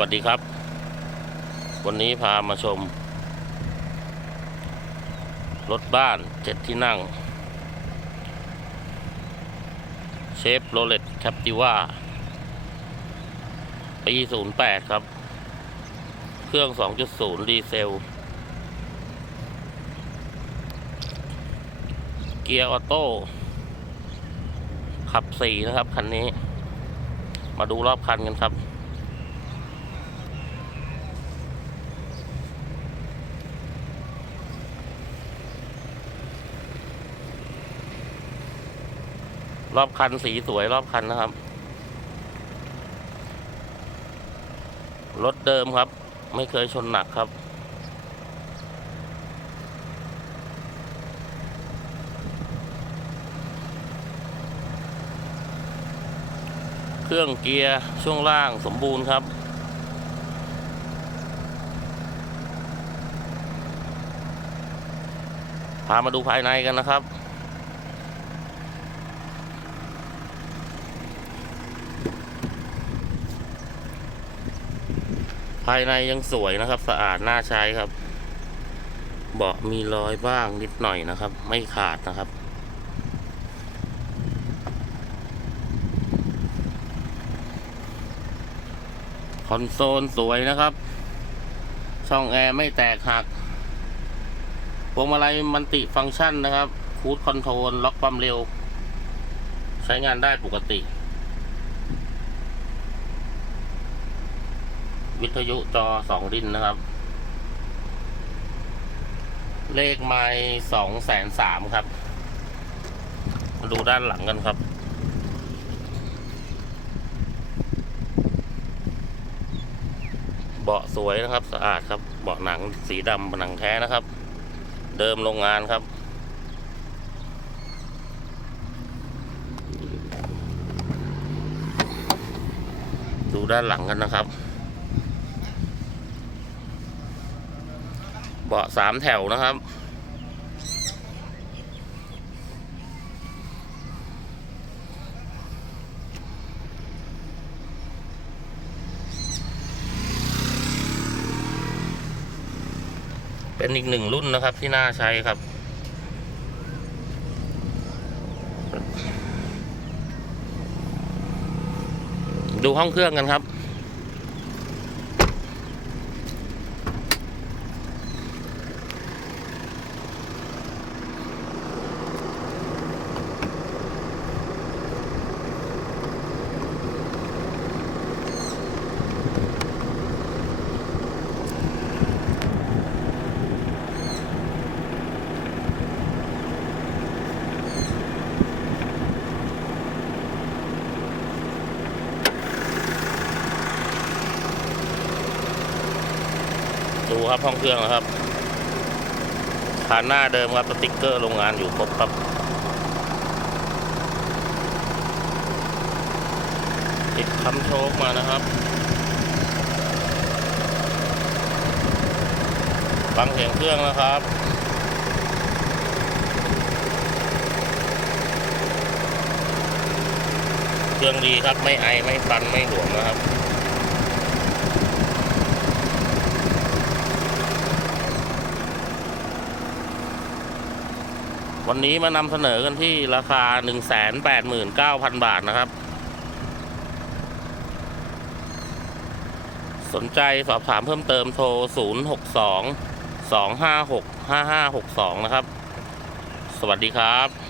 วัสดีครับ วันนี้พามาชม รถบ้านเจ็ดที่นั่ง เชฟโรเลตแคปติว่าปี 08 ครับ เครื่อง 2.0 ดีเซล เกียร์ออโต้ ขับ 4 นะครับ คันนี้ มาดูรอบคันกันครับ รอบคันสีสวยรอบคันนะครับ รถเดิมครับ ไม่เคยชนหนักครับ เครื่องเกียร์ช่วงล่างสมบูรณ์ครับพามาดูภายในกันนะครับ ภายในยังสวยนะครับ สะอาดน่าใช้ครับ เบาะมีรอยบ้างนิดหน่อยนะครับ ไม่ขาดนะครับ คอนโซลสวยนะครับ ช่องแอร์ไม่แตกหักพวงมาลัยมันติฟังก์ชันนะครับ คูดคอนโทรลล็อกความเร็ว ใช้งานได้ปกติ วิทยุจอสองดินนะครับ เลขไม้สองแสนสามครับ ดูด้านหลังกันครับเบาะสวยนะครับสะอาดครับเบาะหนังสีดำหนังแท้นะครับ เดิมโรงงานครับ ดูด้านหลังกันนะครับ บาะสามแถวนะครับ เป็นอีกหนึ่งรุ่นนะครับที่น่าใช้ครับดูห้องเครื่องกันครับ ดูครับห้องเครื่องนะครับคานหน้าเดิมครับสติ๊กเกอร์โรงงานอยู่ครบครับติดคำโชคมานะครับฟังเสียงเครื่องนะครับเครื่องดีครับไม่ไอไม่ฟันไม่หลวมนะครับ วันนี้มานำเสนอกันที่ราคา 189,000 บาทนะครับ สนใจสอบถามเพิ่มเติมโทร 062 256 5562 นะครับ สวัสดีครับ